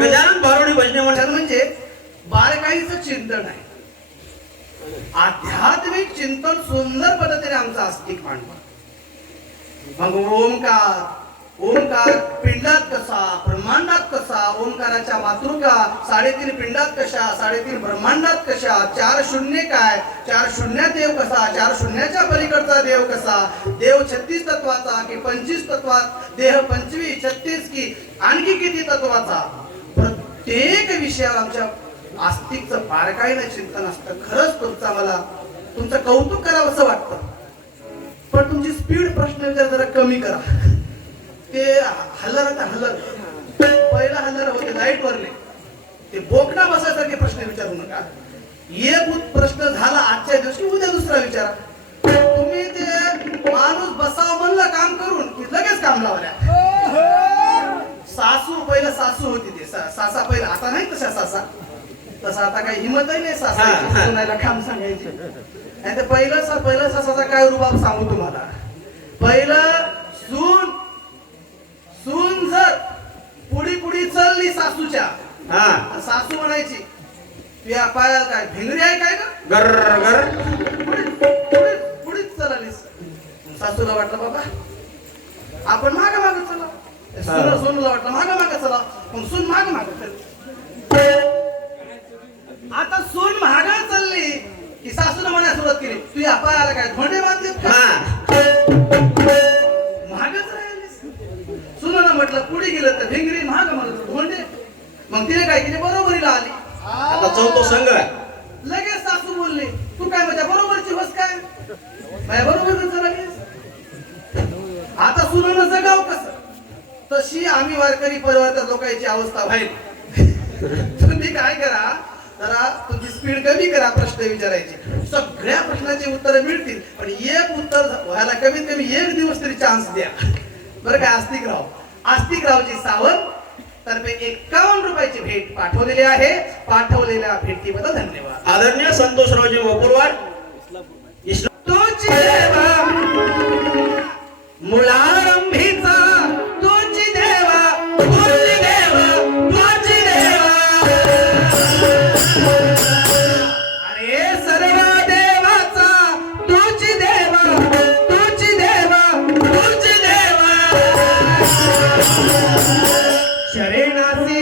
गजानन बारोडी भजने म्हणतात म्हणजे बारकाईचं चिंतन आहे. आध्यात्मिक चिंतन सुंदर पद्धतीने आमचं आस्तिक मांडलं. मग ओंकार पिंडात कसा, ब्रह्मांडात कसा, ओंकाराच्या मातृका 3.5 पिंडात कशा, 3.5 ब्रह्मांडात कशा, 4 शून्य काय, 4 शून्यात देव कसा, 4 शून्याच्या पलीकडचा देव कसा, देव 36 तत्वाचा की 25 तत्वात, देह 25 36 की आणखी किती तत्वाचा, प्रत्येक विषयावर आमच्या आस्तिकचं बारकाईनं चिंतन असतं. खरंच तुमचं कौतुक करावं असं वाटतं. पण तुमची स्पीड प्रश्न विचार जरा कमी करा. ते हल्लर पहिला हल्लर होते लाईट वरले ते बोकडा बसायसारखे प्रश्न विचारू नका. एक प्रश्न झाला आजच्या दिवशी उद्या दुसरा विचारा. तुम्ही ते माणूस बसावं म्हणलं काम करून की लगेच काम लावल्या. पहिला सासू होती ते सासा पहिला, आता नाही तसा आता काही हिंमतही नाही सासा काम सांगायची. नाही ते पहिलं सासाचा काय रुबाब सांगू तुम्हाला. पहिलं सून जर पुढी चलली सासूच्या, सासू म्हणायची तुझ्या पायाला काय भिंगरी आहे काय का, गर पुढीच चलालीस. सासूला वाटलं बाबा आपण माग चला, सोनूला वाटलं माग चला, मग सून माग आता सून महाग चालली की सासूला म्हणायला सुरुवात केली तुझ्या पायाला काय धोंडे बांधले महागच राहिलीस. सुनानं म्हटलं पुढे गेलं तर भिंगरी महाग म्हणत धोंडे. मग तिने काय केली बरोबरीला आली. आता चौथं संघ लगेच सासू बोलली तू काय माझ्या बरोबरची बस काय माझ्या बरोबर लागलीस. आता सुनानं जगाव कसं, तशी आम्ही वारकरी परिवाराच्या लोकांची अवस्था व्हायली. तुम्ही काय करा जरा तुमची स्पीड कमी करा. प्रश्न विचारायचे सगळ्या प्रश्नाची उत्तरं मिळतील पण एक उत्तर व्हायला कमीत कमी 1 दिवस तरी चान्स द्या बरं काय. आस्तिकरावची सावंत तर्फे 51 रुपयाची भेट पाठवलेली आहे. पाठवलेल्या भेटीबद्दल धन्यवाद. आदरणीय संतोषरावजी वपुरवार तुझी देवा मुळारंभीचा, तुझी देवा तुझी देवा तुझी देवा. अरे सर्व देवाचा तुझी देवा तुझी देवा तुझी देवा. शरणासी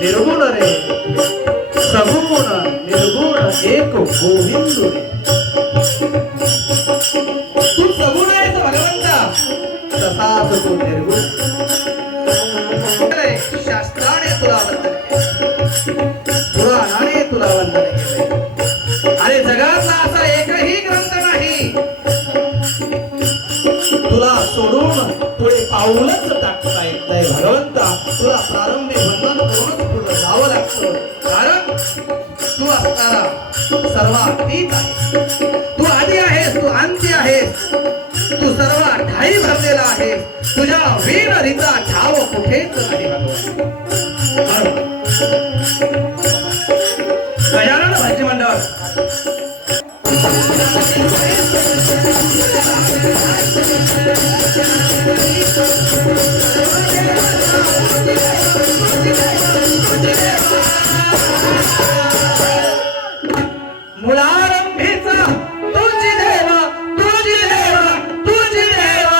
निर्गुण रे सगुण निर्गुण एक गोविंद रे. तू सगुण आहेस भगवंता, तसाच तू निर्गुण. अरे, शास्त्राने तुला वंदन केले, पुराणाने तुला वंदन केले. अरे जगातला असा एकही ग्रंथ नाही तुला सोडून पुढे पाऊलच टाकता येत नाही भगवंता. तुला प्रारंभी वंदन करूनच पुढे जावं लागतं, कारण तू असताना सर्वातीत आहेस. तू आदी आहेस, तू अंती आहेस, तू सर्व ठाई भरलेला आहेस. तुझ्या वीणरीचा ठाव कुठेच नाही भगवान. गजानन भजनी मंडळ मुळारंभीचा तुझी देवा, तुझी देवा, तुझी देवा.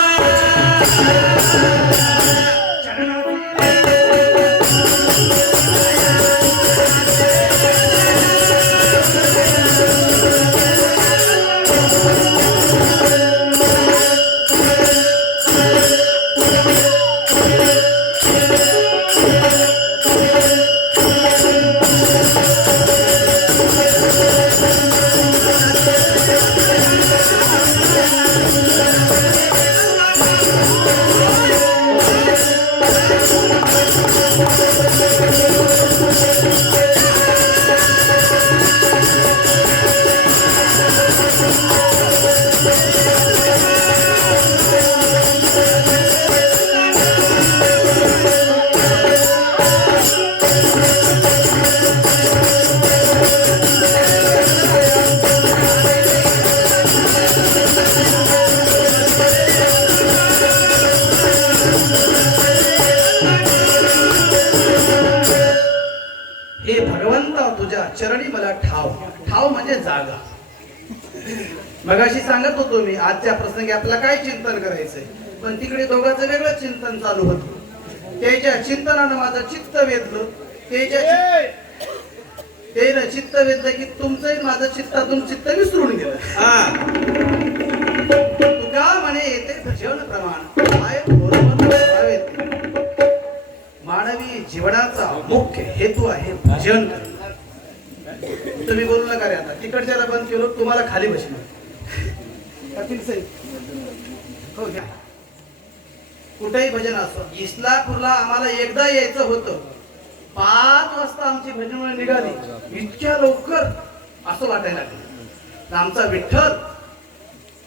हे भगवंता तुझ्या चरणी मला ठाव. ठाव म्हणजे जागा. मगाशी सांगत होतो मी आजच्या प्रसंगी आपल्याला काय चिंतन करायचंय, पण तिकडे दोघांचं वेगळं चिंतन चालू होतं. त्याच्या चिंतनानं माझं चित्त वेधलं. ते चित्त वेधलं की तुमचंही माझं चित्तातून चित्त विसरून गेलं. तुका म्हणे येते भजन प्रमाण काय बरोबर करावे. मानवी जीवनाचा मुख्य हेतू आहे भजन करणे. तुम्ही बोलू नका रे, आता तिकडच्याला बंद केलं, तुम्हाला खाली बसणार. हो घ्या. कुठेही भजन असो. इस्लापूरला आम्हाला एकदा यायचं होतं. 5 वाजता आमची भजन निघाली. इतक्या लवकर असं वाटायला लागलं. आमचा विठ्ठल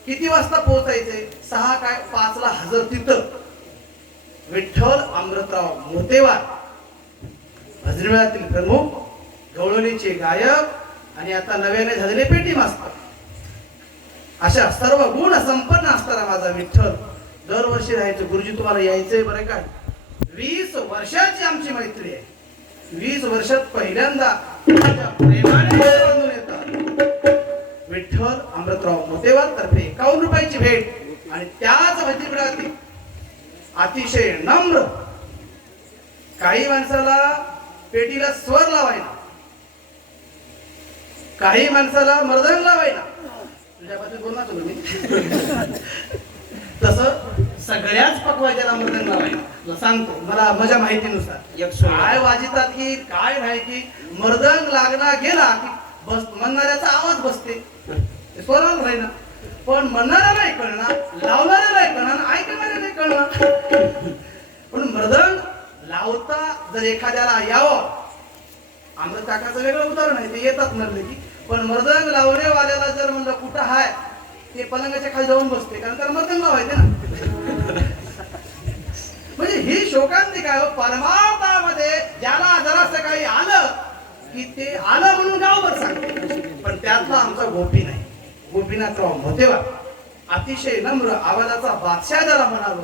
किती वाजता पोहोचायचे? 6 काय 5 ला हजर तिथं. विठ्ठल अमृतराव मोतेवार भजनमेळ्यातील प्रमुख, गवळणीचे गायक आणि आता नव्याने झालेले पेटी मास्तर, अशा सर्व गुण संपन्न असणारा माझा विठ्ठल दरवर्षी राहायचं. गुरुजी तुम्हाला यायचंय बरं काय. 20 वर्षाची आमची मैत्री आहे. 20 वर्षात पहिल्यांदा प्रेमाने बांधून येतात. विठ्ठल अमृतराव मोतेवार तर्फे 51 रुपयाची भेट. आणि त्याच भजनमेळ्यातील अतिशय नम्र, काही माणसाला पेटीला स्वर लावायला, काही माणसाला मर्दन लावायला, तुझ्याबद्दल बोलणार तुम्ही तसं सगळ्याच पकवायच्याला मर्दन लावायला सांगतो. मला माझ्या माहितीनुसार काय वाजितात की काय नाही की मर्दन लागला गेला की बस म्हणणाऱ्याचा आवाज बसते, स्वराला राहिना. पण म्हणणारा नाही कळणार, लावणारा नाही कळणार, ऐकणारा नाही कळणार. पण मृदंग लावता जर एखाद्याला यावं, आमचं काकाचं वेगळं उदाहरण आहे, ते येतात म्हणलं की. पण मृदंग लावणेवाल्याला जर म्हणलं कुठं हाय, ते पलंगाच्या खाली जाऊन बसते, कारण त्याला मृदंग लावायचे ना. म्हणजे ही शोकांतिका आहे. परमार्थामध्ये ज्याला जरासं काही आलं की ते आलं म्हणून गावभर सांगते. पण त्यातला आमचा गोपी नाही. गोपीनाथराव मोतेवार अतिशय नम्र, आवाजाचा बादशाह ज्याला म्हणावं,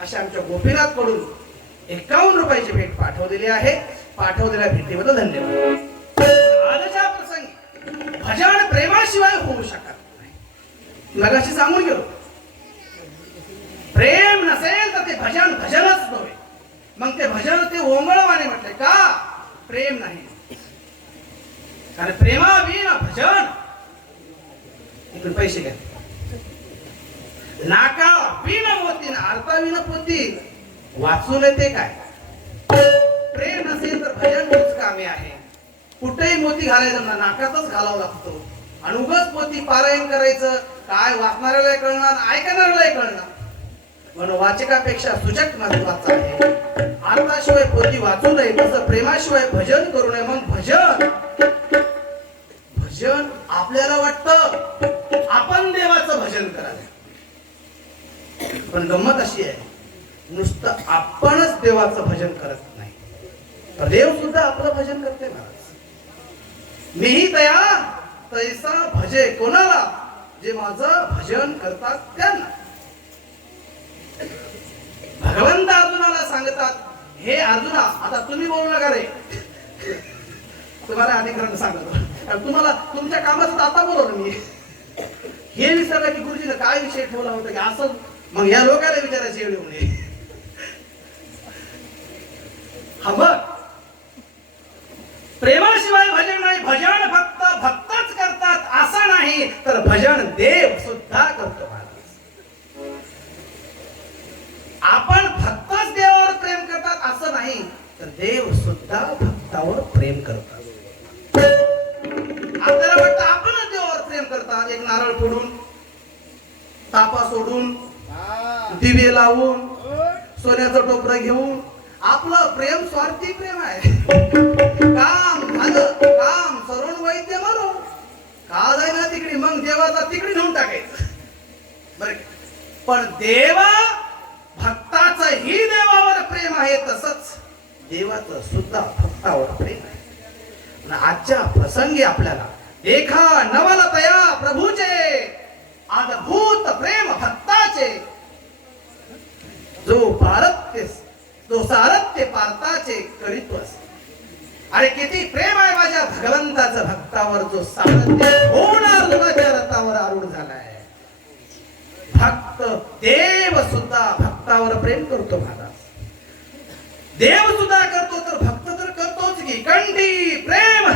अशा आमच्या गोपीनाथ कडून 51 रुपयाची भेट पाठवलेली आहे. पाठवलेल्या भेटीबद्दल धन्यवाद. आजच्या प्रसंगी भजन प्रेमाशिवाय होऊ शकत नाही. मगाशी सांगून गेलो, प्रेम नसेल तर ते भजन भजनच नव्हे. मग ते भजन ते ओंगळवाने म्हटले का, प्रेम नाही. कारण प्रेमाविना भजन. इकडे पैसे घ्या. नाका विन मोती ना अर्थाविन पोती वाचून ते काय. प्रेम नसेल तर भजन खूप कामे आहे. कुठेही मोती घालायचं ना नाकातच घालावं लागतो. आणि उगाच पोती पारायण करायचं काय वाचणाऱ्याला कळणार ऐकणाऱ्याला कळणार. म्हणून वाचकापेक्षा सूचक महत्वाचा आहे. अर्थाशिवाय पोती वाचू नये तसं प्रेमाशिवाय भजन करू नये. मग भजन आपल्याला वाटतं आपण देवाचं भजन करावे. पण गंमत अशी आहे नुसतं आपणच देवाचं भजन करत नाही तर देव सुद्धा आपलं भजन करते महाराज. मीही तयार तैसा भजे कोणाला जे माझं भजन करतात त्यांना. भगवंत अर्जुनाला सांगतात हे अर्जुना आता तुम्ही बोलू नका रे. तुम्हाला अधिकरण सांगतो तुम्हाला तुमच्या कामाचं आता बोलवलं मी. हे विचारलं की गुरुजीने काय विषय ठेवला होता की असं. मग या लोकांना विचारायची वेळ येऊ नये. हा मग प्रेमाशिवाय भजन नाही. भजन फक्त भक्तच करतात असं नाही तर भजन देव सुद्धा करतो महाराज. आपण भक्तच देवावर प्रेम करतात असं नाही तर देव सुद्धा भक्तावर प्रेम करतात. आपल्याला वाटतं आपणच देवावर प्रेम करतात. एक नारळ फोडून तापा सोडून दिवे लावून सोन्याचं टोपरं घेऊन आपलं प्रेम स्वार्थी प्रेम आहे. काम झालं काम सरून वैद्य मरो का जाईना तिकडे मग देवाचा तिकडे नेऊन टाकायचं बरं. पण देवा भक्ताचं ही देवावर प्रेम आहे तसंच देवाचं सुद्धा भक्तावर प्रेम आहे. आजच्या प्रसंगी आपल्याला देखा नवलतया प्रभूचे अद्भुत प्रेम भक्ताचे जो सारथ्य पार्थाचे करीत असे. अरे किती प्रेम आहे माझ्या भगवंताचं भक्तावर जो सारथ्य होणार गुणाच्या रथावर आरूढ झालाय. भक्त देव सुद्धा भक्तावर प्रेम करतो महाराज. देव सुद्धा करतो तर भक्त तर करतोच की. कंठी प्रेम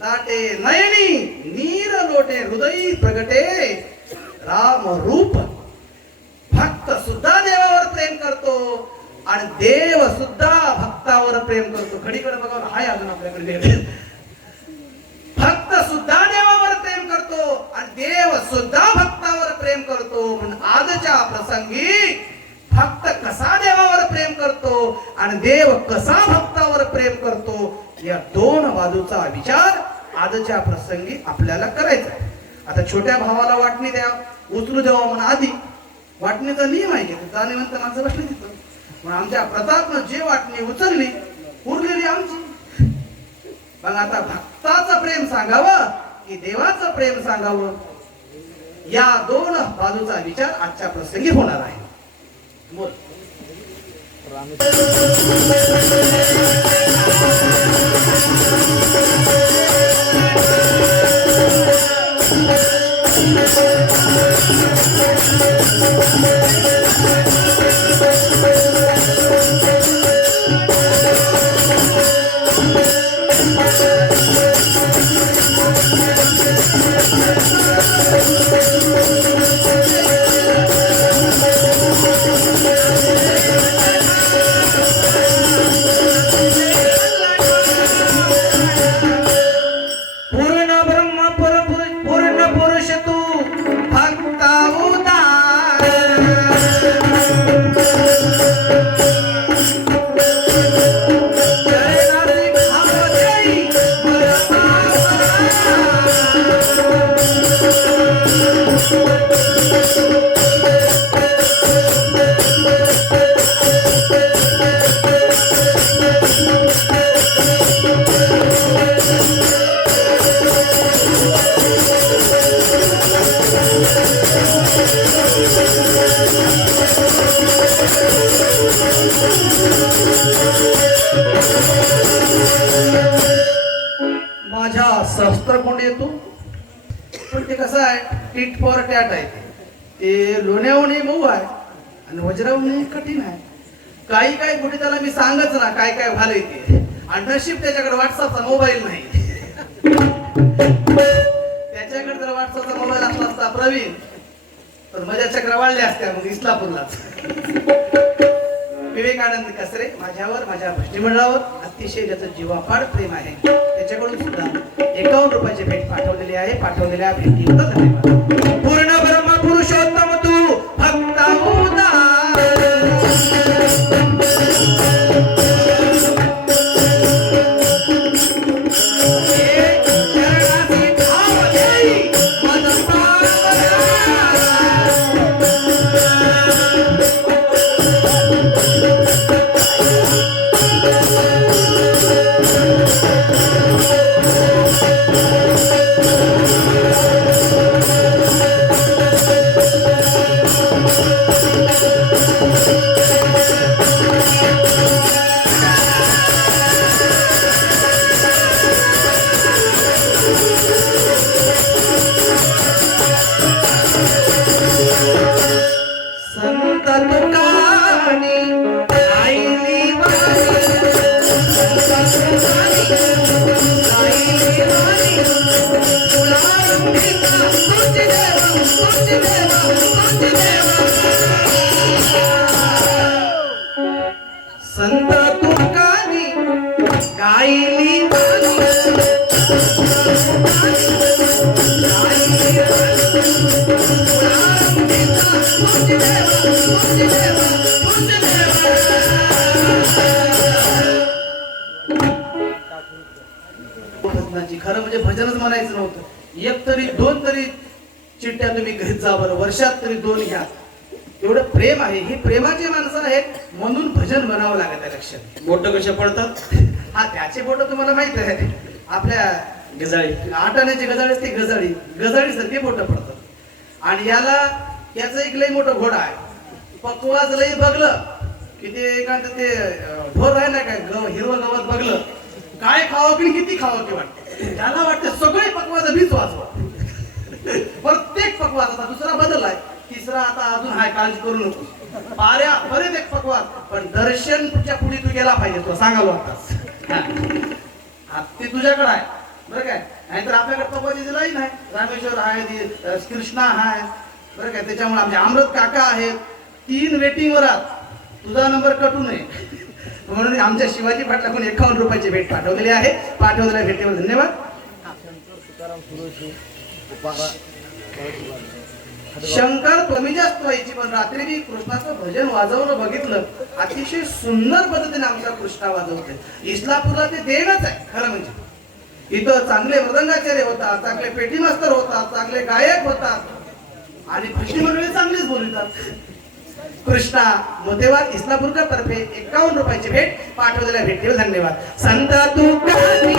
दाटे नयनी नीर लोटे हृदयी प्रगटे राम रूप. भक्त सुद्धा देवावर प्रेम करतो आणि देव सुद्धा भक्तावर प्रेम करतो. घडीकडे बघा हाय अजून आपल्याकडे देव. भक्त सुद्धा देवावर प्रेम करतो आणि देव सुद्धा भक्तावर प्रेम करतो. म्हणून आजच्या प्रसंगी भक्त कसा देवावर प्रेम करतो आणि देव कसा भक्तावर प्रेम करतो या दोन बाजूचा विचार आजच्या प्रसंगी आपल्याला करायचा आहे. आता छोट्या भावाला वाटणी द्या उचलू द्यावा म्हणून आधी वाटणीचा नियम आहे की जाणीवंत माणसं बसली तिथं. पण आमच्या प्रतापनं जे वाटणी उचलली उरलेली आमची. मग आता भक्ताचं प्रेम सांगावं की देवाचं प्रेम सांगावं या दोन बाजूचा विचार आजच्या प्रसंगी होणार आहे. बोल. माझ्या सहस्त्र कोंड येतो पण ते कसं आहे टीट फॉर टॅट आहे. ते लोण्यावणे मऊ आहे आणि वज्रावणे कठीण आहे. काही काही कुठे त्याला मी सांगच ना काय काय घालायचे आणि नशीब त्याच्याकडे व्हॉट्सअपचा मोबाईल नाही. त्याच्याकडे जर व्हॉट्सअपचा मोबाईल असला असता प्रवीण तर मजा चक्र वाढल्या असत्या मग इस्लापूरलाच. विवेकानंद कसरे माझ्यावर माझ्या भष्टीमंडळावर अतिशय ज्याचं जीवापाड प्रेम आहे त्याच्याकडून सुद्धा 51 रुपयाची भेट पाठवलेली आहे. पाठवलेल्या भेटीबद्दल धन्यवाद. पूर्ण ब्रह्म पुरुषोत्तम तू भक्त उदार चरणासी भाव देई मज संत तुकानी आईली वाणी संत तुकानी आईली वाणी तुला रंगीता तुझ देवा संत तुकानी गायली वाणी भजनाची खरं म्हणजे भजनच म्हणायचं नव्हतं. एक तरी दोन तरी चिठ्ठ्या तुम्ही घेत जा बरं, वर्षात तरी 2 घ्या. एवढं प्रेम आहे, ही प्रेमाची माणसं आहेत म्हणून भजन बनावं लागत आहे. लक्षात बोट कशा पडतात? हा त्याचे बोट तुम्हाला माहित आहे. आपल्या गजाळी आटाण्याची गजाळी असते, गजाळी सारखी बोट पडतात. आणि याचं एक लय मोठं घोडा आहे. पकवाज लय बघलं की ते एखादं ते ढोर आहे ना काय हिरवं गवत बघलं काय खावं की किती खावं की वाटतं. त्याला वाटतं सगळे पकवाज बीच वाचवा. प्रत्येक पकवाज आता दुसरा बदललाय, तिसरा आता अजून हाय, काळजी करू नको. बरेच एक पकवाज पण दर्शनच्या पुढे तू गेला पाहिजे. तुला सांगालो आता ते तुझ्याकडे आहे बरं काय. नाहीतर आपल्याकडे पकवाजी लाईन आहे, रामेश्वर आहे, कृष्णा आहे बरं काय. त्याच्यामुळे आमचे अमृत काका आहेत, 3 वेटिंगवर आहात. तुझा नंबर कटू नये म्हणून आमच्या शिवाजी पाटलाकडून 51 रुपयाची भेट पाठवलेली आहे. पाठवलेल्या भेटीवर धन्यवाद. शंकर कमी जास्त व्हायची पण रात्री मी कृष्णाचं भजन वाजवणं बघितलं. अतिशय सुंदर पद्धतीने आमचा कृष्णा वाजवते. इस्लापूरला ते देणच आहे खरं म्हणजे. इथं चांगले मृदंगाचार्य होतात, चांगले पेटी मास्तर होतात, चांगले गायक होतात आणि भजनी मंडळी चांगलीच बोलतात. कृष्णा मोतेवार इस्लापूरकर तर्फे 51 रुपयाची भेट पाठवलेल्या भेटीवर धन्यवाद. संत तुकानी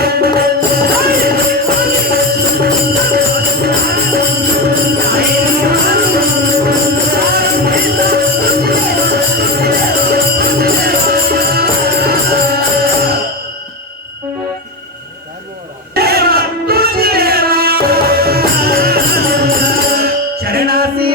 चरणासी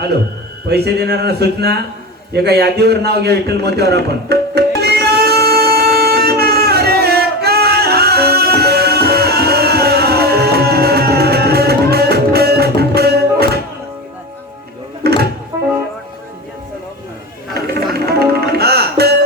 हॅलो, पैसे देणाऱ्यांना सूचना, एका यादीवर नाव घ्या विठ्ठल मोत्यावर आपण. हा.